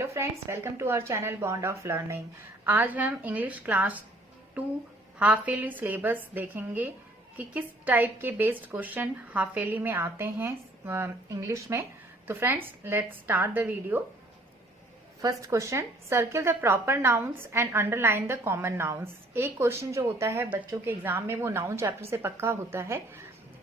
Hello friends, welcome to our channel bond of learning. आज हम English class 2 half yearly syllabus देखेंगे कि किस टाइप के बेस्ड क्वेश्चन हाफ ईयरली में आते हैं इंग्लिश में। तो friends, let's start the video. First question, circle the proper nouns and underline the common nouns. एक क्वेश्चन जो होता है बच्चों के एग्जाम में वो नाउन चैप्टर से पक्का होता है।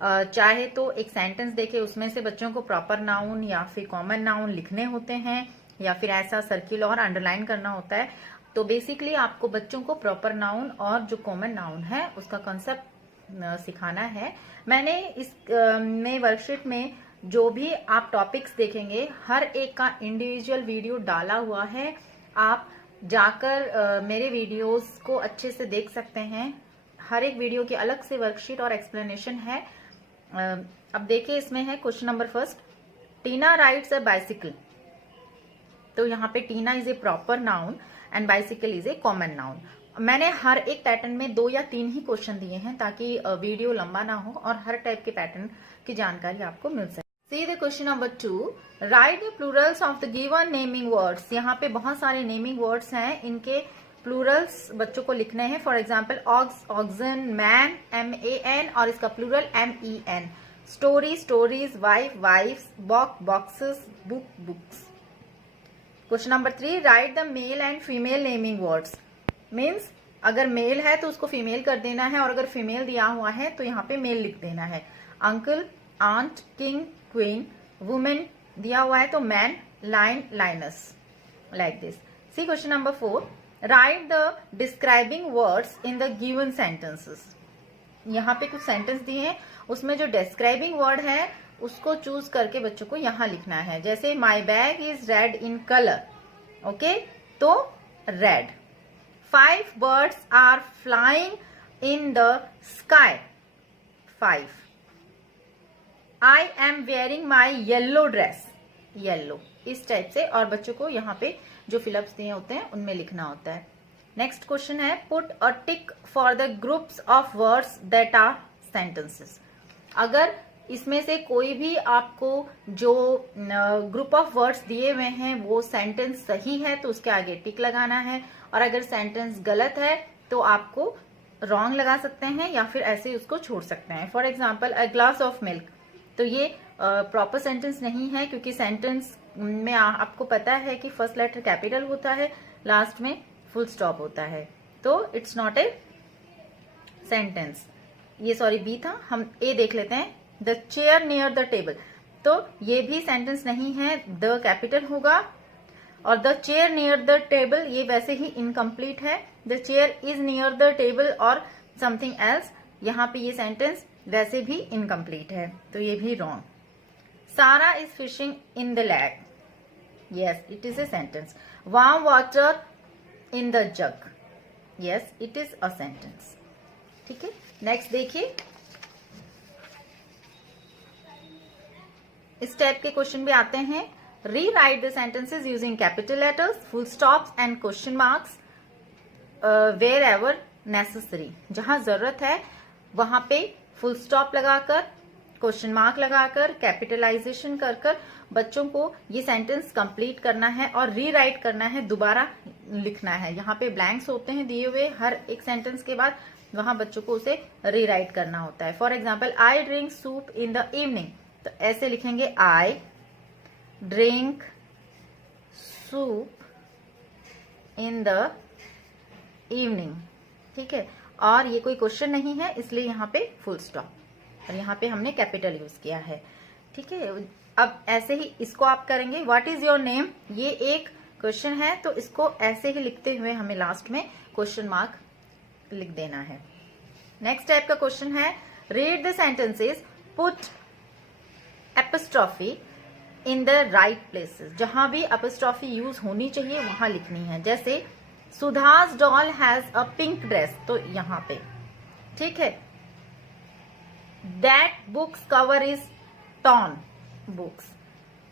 चाहे तो एक सेंटेंस देखे, उसमें से बच्चों को प्रॉपर नाउन या फिर कॉमन नाउन लिखने होते हैं या फिर ऐसा सर्किल और अंडरलाइन करना होता है। तो बेसिकली आपको बच्चों को प्रॉपर नाउन और जो कॉमन नाउन है उसका कॉन्सेप्ट सिखाना है। मैंने इस में वर्कशीट में जो भी आप टॉपिक्स देखेंगे हर एक का इंडिविजुअल वीडियो डाला हुआ है। आप जाकर मेरे वीडियोस को अच्छे से देख सकते हैं। हर एक वीडियो की अलग से वर्कशीट और एक्सप्लेनेशन है। अब देखिए, इसमें है question number first, Tina rides a bicycle. तो यहाँ पे Tina is a proper noun and bicycle is a common noun. मैंने हर एक पैटर्न में 2 या 3 ही क्वेश्चन दिए हैं ताकि वीडियो लंबा ना हो और हर टाइप के पैटर्न की जानकारी आपको मिल सके। See the question number 2, right the Plurals of the given naming words. यहाँ पे बहुत सारे नेमिंग वर्ड्स हैं, इनके प्लूरल्स बच्चों को लिखने हैं। For example ox, oxen, man, MAN, और इसका plural MEN। Story, stories, wife, wifes, box, boxes, book, books. Question number 3, write the male and female naming words. Means अगर मेल है तो उसको फीमेल कर देना है और अगर फीमेल दिया हुआ है तो यहाँ पे मेल लिख देना है। Uncle, aunt, king, queen. Women दिया हुआ है तो man, line, lines, like this. C question number 4, write the describing words in the given sentences. यहाँ पे कुछ सेंटेंस दिए हैं, उसमें जो डिस्क्राइबिंग वर्ड है उसको चूज करके बच्चों को यहाँ लिखना है। जैसे my bag is red in colour, okay, तो red. 5 birds are flying in the sky, 5। I am wearing my yellow dress, yellow. इस टाइप से और बच्चों को यहाँ पे जो फिलअप्स दिए होते हैं उनमें लिखना होता है। नेक्स्ट क्वेश्चन है, put a tick for the groups of words that are sentences. अगर इसमें से कोई भी आपको जो ग्रुप ऑफ वर्ड्स दिए हुए हैं वो सेंटेंस सही है तो उसके आगे टिक लगाना है, और अगर सेंटेंस गलत है तो आपको रॉन्ग लगा सकते हैं या फिर ऐसे उसको छोड़ सकते हैं। For example a glass of milk, तो ये प्रॉपर सेंटेंस नहीं है क्योंकि सेंटेंस में आपको पता है कि फर्स्ट लेटर कैपिटल होता है, लास्ट में फुल स्टॉप होता है, तो इट्स नॉट ए सेंटेंस। ये सॉरी बी था, हम ए देख लेते हैं। The chair near the table, तो ये भी सेंटेंस नहीं है, द कैपिटल होगा, और the chair near the table ये वैसे ही इनकम्प्लीट है। The chair is near the table और समथिंग एल्स, यहाँ पे ये सेंटेंस वैसे भी इनकम्प्लीट है, तो ये भी रॉन्ग। सारा is fishing in the lake, yes it is a sentence. Warm water in the jug, yes it is a sentence. ठीक है, नेक्स्ट देखिए, इस टाइप के क्वेश्चन भी आते हैं। Rewrite the sentences using capital letters, full stops and question marks wherever necessary. जहां जरूरत है वहां पे फुल स्टॉप लगाकर, क्वेश्चन मार्क लगाकर, कैपिटलाइजेशन कर बच्चों को ये सेंटेंस कंप्लीट करना है और री राइट करना है, दोबारा लिखना है। यहाँ पे ब्लैंक्स होते हैं दिए हुए हर एक सेंटेंस के बाद, वहां बच्चों को उसे री राइट करना होता है। For example I drink soup in the evening, तो ऐसे लिखेंगे I drink soup in the evening. ठीक है, और ये कोई क्वेश्चन नहीं है इसलिए यहाँ पे फुल स्टॉप, और यहाँ पे हमने कैपिटल यूज किया है। ठीक है, अब ऐसे ही इसको आप करेंगे। व्हाट इज योर नेम, ये एक क्वेश्चन है तो इसको ऐसे ही लिखते हुए हमें लास्ट में क्वेश्चन मार्क लिख देना है। नेक्स्ट टाइप का क्वेश्चन है, read the sentences, put epistrophe in the right places. जहां भी एपिस्ट्रॉफी यूज होनी चाहिए वहां लिखनी है। जैसे Sudha's doll has a pink dress, तो यहाँ पे। ठीक है, that books cover is torn books,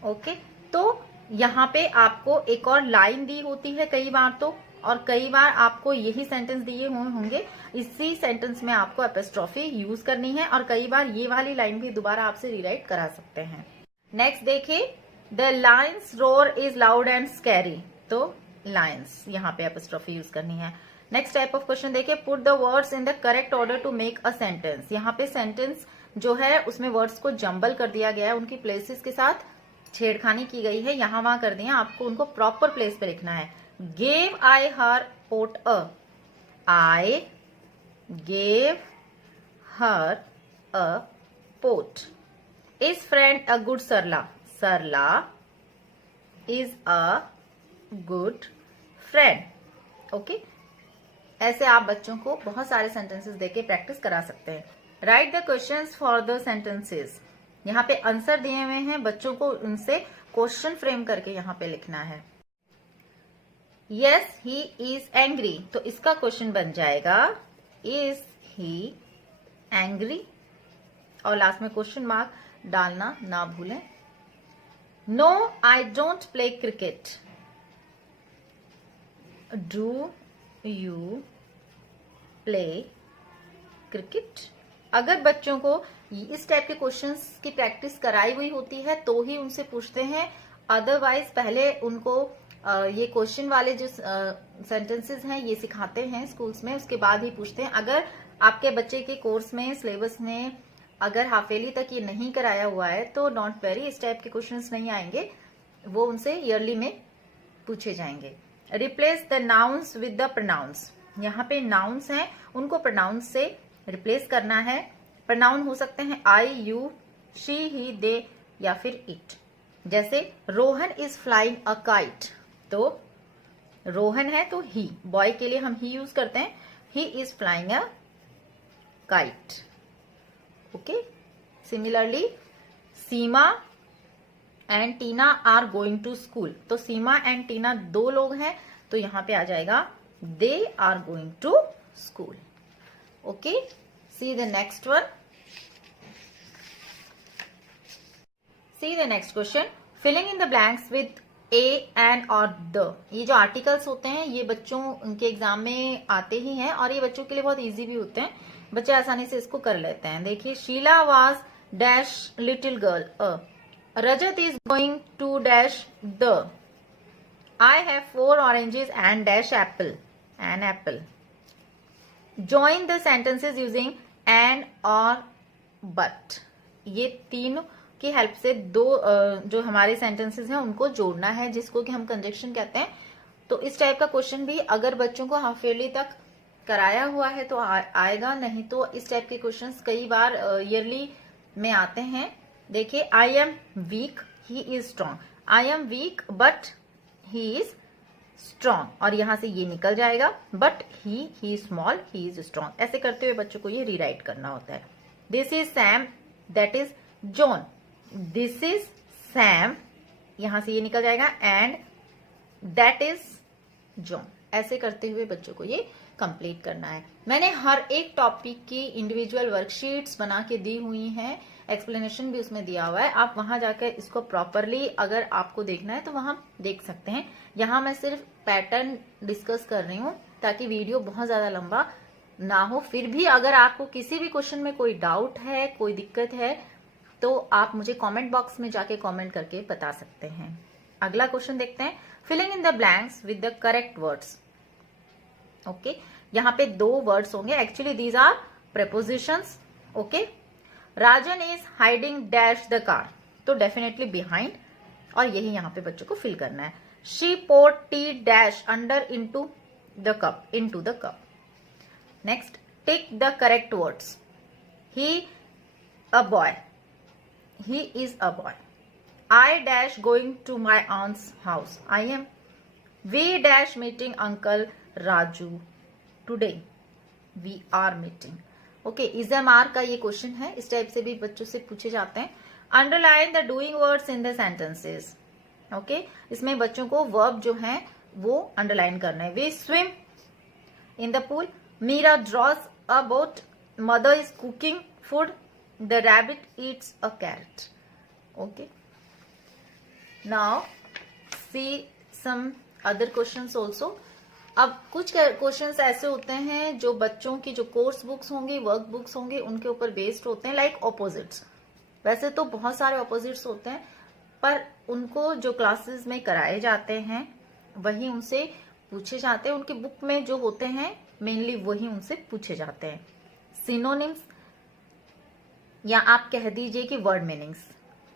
okay, तो यहाँ पे आपको एक और लाइन दी होती है कई बार तो, और कई बार आपको यही सेंटेंस दिए हुए होंगे, इसी सेंटेंस में आपको एपिस्ट्रॉफी यूज करनी है, और कई बार ये वाली लाइन भी दोबारा आपसे रीराइट करा सकते हैं। नेक्स्ट देखिए, the lions roar is loud and scary. तो लायंस, यहाँ पे एपोस्ट्रोफी यूज करनी है। नेक्स्ट टाइप ऑफ क्वेश्चन देखिए, put the words in the correct order to make a sentence. यहाँ पे सेंटेंस जो है उसमें वर्ड्स को जंबल कर दिया गया है, उनकी प्लेसेस के साथ छेड़खानी की गई है, यहाँ वहां कर दिया, आपको उनको प्रॉपर प्लेस पे लिखना है। Gave I her pot a, I gave her a pot. Is friend a good Sarla, Sarla is a good friend. Okay, ऐसे आप बच्चों को बहुत सारे सेंटेंसेस देके प्रैक्टिस करा सकते हैं। Right the questions for the sentences, यहाँ पे आंसर दिए हुए हैं, बच्चों को उनसे क्वेश्चन फ्रेम करके यहाँ पे लिखना है। यस ही इज एंग्री, तो इसका क्वेश्चन बन जाएगा इज ही एंग्री, और लास्ट में क्वेश्चन मार्क डालना ना भूलें। No I don't play cricket, do you play cricket. अगर बच्चों को इस टाइप के क्वेश्चंस की प्रैक्टिस कराई हुई होती है तो ही उनसे पूछते हैं, अदरवाइज पहले उनको ये क्वेश्चन वाले जो सेंटेंसेस हैं ये सिखाते हैं स्कूल्स में, उसके बाद ही पूछते हैं। अगर आपके बच्चे के कोर्स में, सिलेबस में अगर हाफेली तक ये नहीं कराया हुआ है तो डोंट वेरी, इस टाइप के क्वेश्चंस नहीं आएंगे, वो उनसे ईयरली में पूछे जाएंगे। Replace the nouns with the pronounce, यहाँ पे नाउन्स हैं उनको प्रोनाउंस से रिप्लेस करना है। प्रोनाउन हो सकते हैं आई, यू, शी, ही, दे या फिर इट। जैसे Rohan is flying a kite, तो रोहन है तो ही, बॉय के लिए हम ही यूज करते हैं, he is flying a kite. Okay, similarly Seema and Tina are going to school, तो सीमा एंड टीना दो लोग हैं तो यहां पे आ जाएगा they are going to school. Okay, see the next one, see the next question, filling in the blanks with a, an और द। ये जो आर्टिकल्स होते हैं ये बच्चों उनके एग्जाम में आते ही हैं और ये बच्चों के लिए बहुत इजी भी होते हैं, बच्चे आसानी से इसको कर लेते हैं। देखिए, Sheela was dash little girl a, Rajat is going to dash the, I have 4 oranges and dash apple, an apple. Join the sentences using and और बट, ये तीनों की हेल्प से दो जो हमारे सेंटेंसेस हैं उनको जोड़ना है, जिसको कि हम कंजक्शन कहते हैं। तो इस टाइप का क्वेश्चन भी अगर बच्चों को हाफ ईयरली तक कराया हुआ है तो आएगा, नहीं तो इस टाइप के क्वेश्चंस कई बार ईयरली में आते हैं। देखिए, I am weak, he is strong, I am weak but he is strong, और यहां से ये निकल जाएगा, but he is small, he is strong. ऐसे करते हुए बच्चों को ये रीराइट करना होता है। This is Sam, that is John, this is Sam, यहां से ये निकल जाएगा, एंड दैट इज जॉन। ऐसे करते हुए बच्चों को ये कंप्लीट करना है। मैंने हर एक टॉपिक की इंडिविजुअल वर्कशीट्स बना के दी हुई हैं, एक्सप्लेनेशन भी उसमें दिया हुआ है, आप वहां जाकर इसको प्रॉपरली अगर आपको देखना है तो वहां देख सकते हैं। यहाँ मैं सिर्फ पैटर्न डिस्कस कर रही हूँ ताकि वीडियो बहुत ज्यादा लंबा ना हो। फिर भी अगर आपको किसी भी क्वेश्चन में कोई डाउट है, कोई दिक्कत है, तो आप मुझे कमेंट बॉक्स में जाके कमेंट करके बता सकते हैं। अगला क्वेश्चन देखते हैं, filling in the blanks with the correct words. Okay, यहाँ पे 2 वर्ड्स होंगे, actually these are prepositions. Okay, Rajan is hiding dash the car, तो डेफिनेटली बिहाइंड, और यही यहाँ पे बच्चों को फिल करना है। She poured tea dash under into the cup, into the cup. Next, tick the correct words. He a boy, he is a boy. I dash going to my aunt's house. I am. We dash meeting Uncle Raju today. We are meeting. Okay, is am are का ये question है, इस type से भी बच्चों से पूछे जाते हैं। Underline the doing words in the sentences. Okay, इसमें बच्चों को verb जो है वो underline करना है। We swim in the pool. Meera draws a boat. Mother is cooking food. The rabbit eats a carrot. Okay. Now see some other questions also. अब कुछ क्वेश्चंस ऐसे होते हैं जो बच्चों की जो कोर्स बुक्स होंगी, वर्क बुक्स होंगी, उनके ऊपर बेस्ड होते हैं, लाइक ऑपोजिट्स। वैसे तो बहुत सारे ऑपोजिट्स होते हैं, पर उनको जो क्लासेस में कराए जाते हैं वही उनसे पूछे जाते हैं, उनके बुक में जो होते हैं मेनली वही उनसे पूछे जाते हैं। सिनोनिम्स या आप कह दीजिए कि वर्ड मीनिंग्स,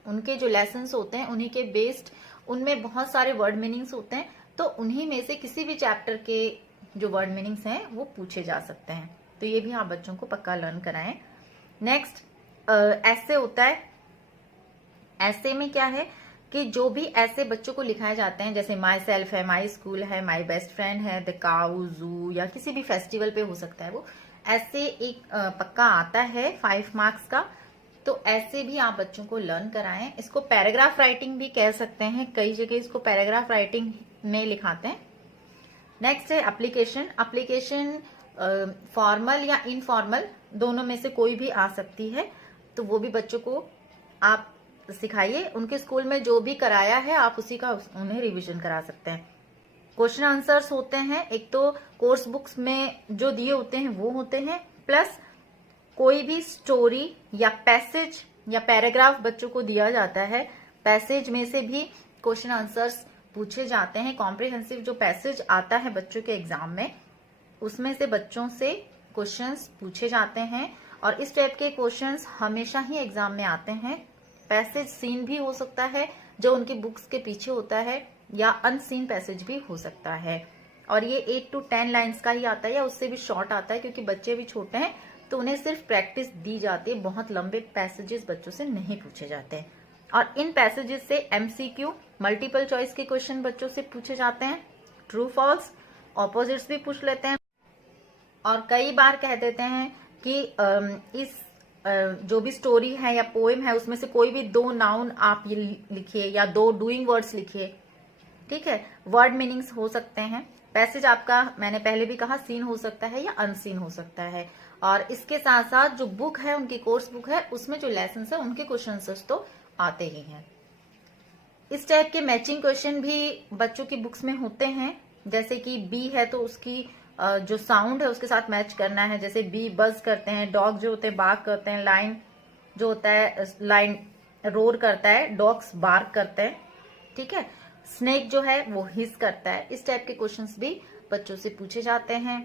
उनके जो लेसन्स होते हैं उन्हीं के बेस्ड उनमें बहुत सारे वर्ड मीनिंग्स होते हैं, तो उन्हीं में से किसी भी चैप्टर के जो वर्ड मीनिंग्स हैं वो पूछे जा सकते हैं। तो ये भी आप बच्चों को पक्का लर्न कराएं। नेक्स्ट ऐसे होता है। ऐसे में क्या है कि जो भी ऐसे बच्चों को लिखाए जाते हैं, जैसे माई सेल्फ है, माई स्कूल है, माई बेस्ट फ्रेंड है, द काऊ, जू, या किसी भी फेस्टिवल पे हो सकता है वो, ऐसे एक पक्का आता है 5 मार्क्स का। तो ऐसे भी आप बच्चों को लर्न कराएं। इसको पैराग्राफ राइटिंग भी कह सकते हैं, कई जगह इसको पैराग्राफ राइटिंग में लिखाते हैं। नेक्स्ट है एप्लीकेशन। एप्लीकेशन फॉर्मल या इनफॉर्मल दोनों में से कोई भी आ सकती है, तो वो भी बच्चों को आप सिखाइए। उनके स्कूल में जो भी कराया है आप उसी का उन्हें रिवीजन करा सकते हैं। क्वेश्चन आंसर्स होते हैं, एक तो कोर्स बुक्स में जो दिए होते हैं वो होते हैं, प्लस कोई भी स्टोरी या पैसेज या पैराग्राफ बच्चों को दिया जाता है, पैसेज में से भी क्वेश्चन आंसर्स पूछे जाते हैं। कॉम्प्रिहेंसिव जो पैसेज आता है बच्चों के एग्जाम में, उसमें से बच्चों से क्वेश्चंस पूछे जाते हैं, और इस टाइप के क्वेश्चंस हमेशा ही एग्जाम में आते हैं। पैसेज सीन भी हो सकता है जो उनकी बुक्स के पीछे होता है, या अनसीन पैसेज भी हो सकता है, और ये 8 to 10 लाइन्स का ही आता है या उससे भी शॉर्ट आता है, क्योंकि बच्चे भी छोटे हैं तो उन्हें सिर्फ प्रैक्टिस दी जाती है। बहुत लंबे पैसेजेस बच्चों से नहीं पूछे जाते हैं। और इन पैसेजेस से एमसीक्यू मल्टीपल चॉइस के क्वेश्चन बच्चों से पूछे जाते हैं, ट्रू फॉल्स ऑपोजिट्स भी पूछ लेते हैं, और कई बार कह देते हैं कि इस जो भी स्टोरी है या पोएम है उसमें से कोई भी 2 नाउन आप ये लिखिए या 2 डूइंग वर्ड्स लिखिए। ठीक है, वर्ड मीनिंग्स हो सकते हैं। पैसेज आपका मैंने पहले भी कहा सीन हो सकता है या अनसीन हो सकता है, और इसके साथ साथ जो बुक है उनकी कोर्स बुक है उसमें जो लेसन है उनके क्वेश्चन आंसर्स तो आते ही हैं। इस टाइप के मैचिंग क्वेश्चन भी बच्चों की बुक्स में होते हैं, जैसे कि बी है तो उसकी जो साउंड है उसके साथ मैच करना है। जैसे बी बज करते हैं, डॉग जो होते हैं बार्क करते हैं, लाइन जो होता है लाइन रोर करता है, डॉग्स बार्क करते हैं। ठीक है, स्नेक जो है वो हिस करता है। इस टाइप के क्वेश्चंस भी बच्चों से पूछे जाते हैं।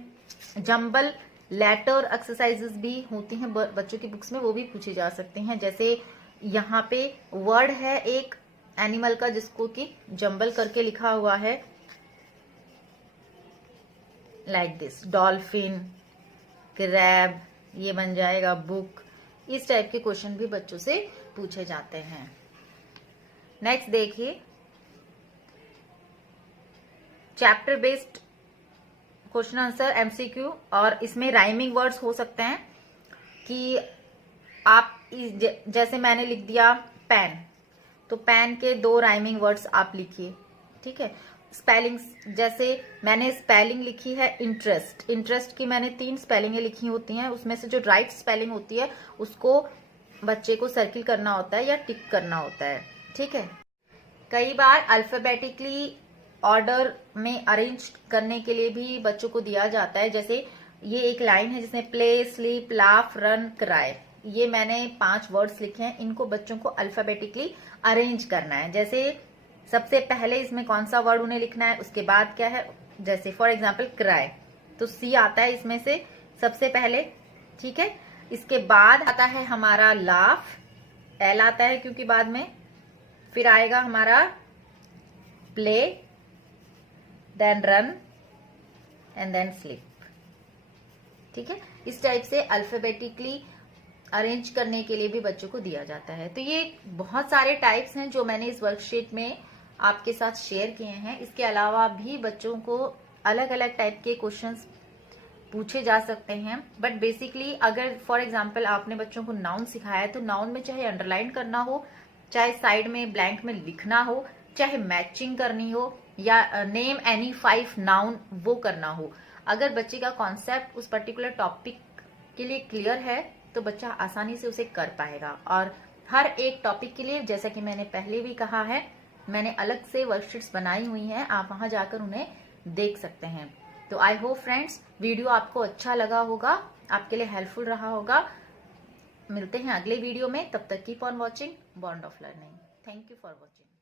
जंबल लेटर एक्सरसाइजेस भी होती हैं बच्चों की बुक्स में, वो भी पूछी जा सकती हैं। जैसे यहाँ पे वर्ड है एक एनिमल का जिसको कि जंबल करके लिखा हुआ है, लाइक दिस, डॉल्फिन, क्रैब, ये बन जाएगा बुक। इस टाइप के क्वेश्चन भी बच्चों से पूछे जाते हैं। नेक्स्ट देखिए, chapter based question answer MCQ, और इसमें राइमिंग वर्ड्स हो सकते हैं कि आप जैसे मैंने लिख दिया पेन, तो पेन के 2 राइमिंग वर्ड्स आप लिखिए। ठीक है, स्पेलिंग्स, जैसे मैंने स्पेलिंग लिखी है इंटरेस्ट, इंटरेस्ट की मैंने 3 स्पेलिंगें लिखी होती हैं, उसमें से जो राइट स्पेलिंग होती है उसको बच्चे को सर्किल करना होता है या टिक करना होता है। ठीक है, कई बार अल्फाबेटिकली ऑर्डर में अरेंज करने के लिए भी बच्चों को दिया जाता है। जैसे ये एक लाइन है जिसमें play, sleep, laugh, run, cry, ये मैंने 5 वर्ड्स लिखे हैं, इनको बच्चों को अल्फाबेटिकली अरेंज करना है। जैसे सबसे पहले इसमें कौन सा वर्ड उन्हें लिखना है, उसके बाद क्या है, जैसे फॉर एग्जाम्पल क्राई, तो सी आता है इसमें से सबसे पहले। ठीक है, इसके बाद आता है हमारा लाफ, एल आता है क्योंकि बाद में, फिर आएगा हमारा play, then run and then sleep. ठीक है, इस टाइप से अल्फाबेटिकली अरेंज करने के लिए भी बच्चों को दिया जाता है। तो ये बहुत सारे टाइप्स हैं जो मैंने इस वर्कशीट में आपके साथ शेयर किए हैं। इसके अलावा भी बच्चों को अलग अलग टाइप के क्वेश्चंस पूछे जा सकते हैं, बट बेसिकली अगर फॉर एग्जांपल आपने बच्चों को नाउन सिखाया है तो नाउन में चाहे अंडरलाइन करना हो, चाहे साइड में ब्लैंक में लिखना हो, चाहे मैचिंग करनी हो, या नेम एनी 5 नाउन वो करना हो, अगर बच्चे का कॉन्सेप्ट उस पर्टिकुलर टॉपिक के लिए क्लियर है तो बच्चा आसानी से उसे कर पाएगा। और हर एक टॉपिक के लिए, जैसा कि मैंने पहले भी कहा है, मैंने अलग से वर्कशीट्स बनाई हुई हैं, आप वहां जाकर उन्हें देख सकते हैं। तो आई होप फ्रेंड्स वीडियो आपको अच्छा लगा होगा, आपके लिए हेल्पफुल रहा होगा। मिलते हैं अगले वीडियो में, तब तक keep on watching bond of learning. Thank you for watching.